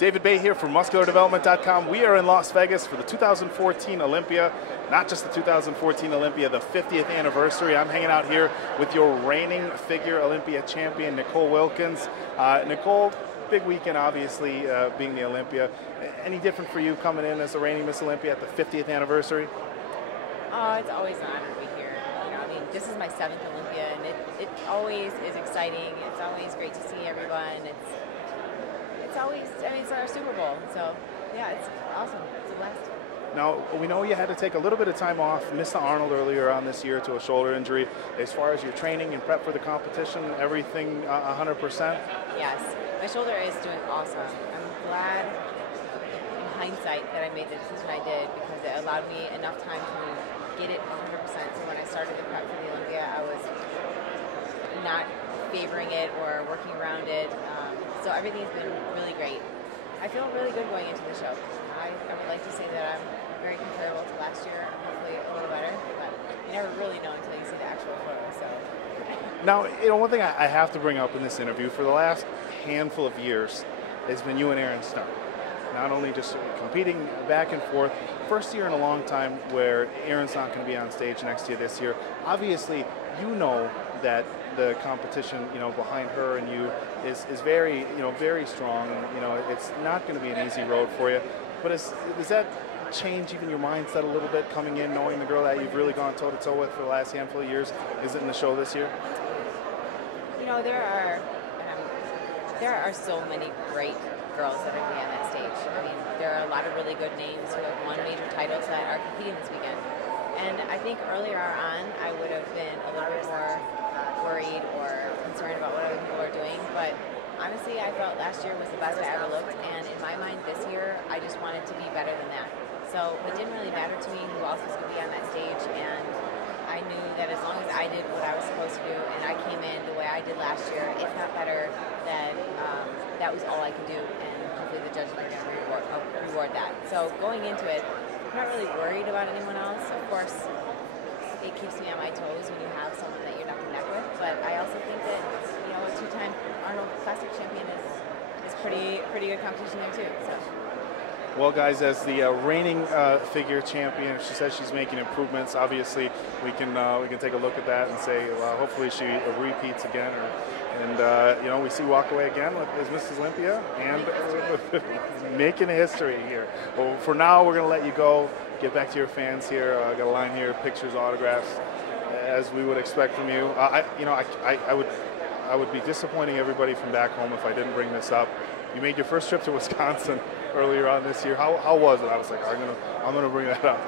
David Bay here from MuscularDevelopment.com. We are in Las Vegas for the 2014 Olympia, not just the 2014 Olympia, the 50th anniversary. I'm hanging out here with your reigning figure Olympia champion, Nicole Wilkins. Nicole, big weekend, obviously, being the Olympia. Any different for you coming in as the reigning Miss Olympia at the 50th anniversary? Oh, it's always an honor to be here. You know, I mean, this is my 7th Olympia, and it always is exciting. It's always great to see everyone. It's always, I mean, it's our Super Bowl, so yeah, it's awesome. It's a blast. Now, we know you had to take a little bit of time off, missed the Arnold earlier on this year to a shoulder injury. As far as your training and prep for the competition, everything 100%? Yes, my shoulder is doing awesome. I'm glad, in hindsight, that I made the decision I did, because it allowed me enough time to get it 100%. So when I started the prep for the Olympia, I was not favoring it or working around it. So everything's been really great. I feel really good going into the show. I would like to say that I'm very comparable to last year, hopefully a little better, but you never really know until you see the actual photo. So. Now, you know, one thing I have to bring up in this interview for the last handful of years has been you and Aaron Stark. Not only just competing back and forth, first year in a long time where Aaron's not going to be on stage next to you this year. Obviously, you know that the competition, you know, behind her and you is very, you know, very strong. You know, it's not going to be an easy road for you. But does that change even your mindset a little bit coming in, knowing the girl that you've really gone toe-to-toe with for the last handful of years is in the show this year? You know, there are so many great girls that are going to be on that stage. I mean, there are a lot of really good names who have won major titles that are competing this weekend. And I think earlier on, I would have been a little bit more worried or concerned about what other people are doing. But honestly, I felt last year was the best I ever looked. And in my mind, this year, I just wanted to be better than that. So it didn't really matter to me who else was going to be on that stage. And I knew that as long as I did what I was supposed to do and I came in the way I did last year, if not better, then that was all I could do. And hopefully the judges are going to reward that. So going into it, I'm not really worried about anyone else. Of course, it keeps me on my toes when you have someone that you're not going to neck with. But I also think that, you know, a 2-time Arnold Classic champion is pretty good competition there too. So. Well, guys, as the reigning figure champion, if she says she's making improvements, obviously we can take a look at that and say, well, hopefully she repeats again, and you know, we see walk away again as Mrs. Olympia and making history here. Well, for now, we're going to let you go. Get back to your fans here. I got a line here, pictures, autographs, as we would expect from you. I would be disappointing everybody from back home if I didn't bring this up. You made your first trip to Wisconsin earlier on this year. How was it? I was like, I'm gonna bring that up.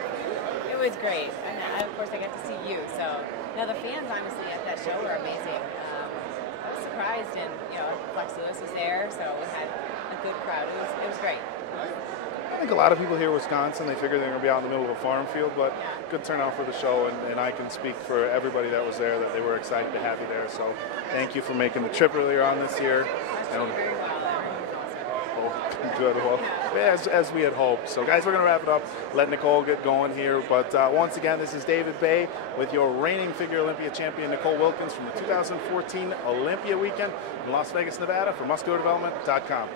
It was great, and of course I got to see you. So now the fans, honestly, at that show were amazing. I was surprised, and you know, Flex Lewis was there, so we had a good crowd. It was great. I think a lot of people here in Wisconsin, they figure they're going to be out in the middle of a farm field, but yeah. Good turnout for the show, and I can speak for everybody that was there that they were excited to have you there. So thank you for making the trip earlier on this year. Very well. Good. Well, as we had hoped. So, guys, we're going to wrap it up. Let Nicole get going here. But once again, this is David Bay with your reigning figure Olympia champion, Nicole Wilkins, from the 2014 Olympia weekend in Las Vegas, Nevada for MuscularDevelopment.com.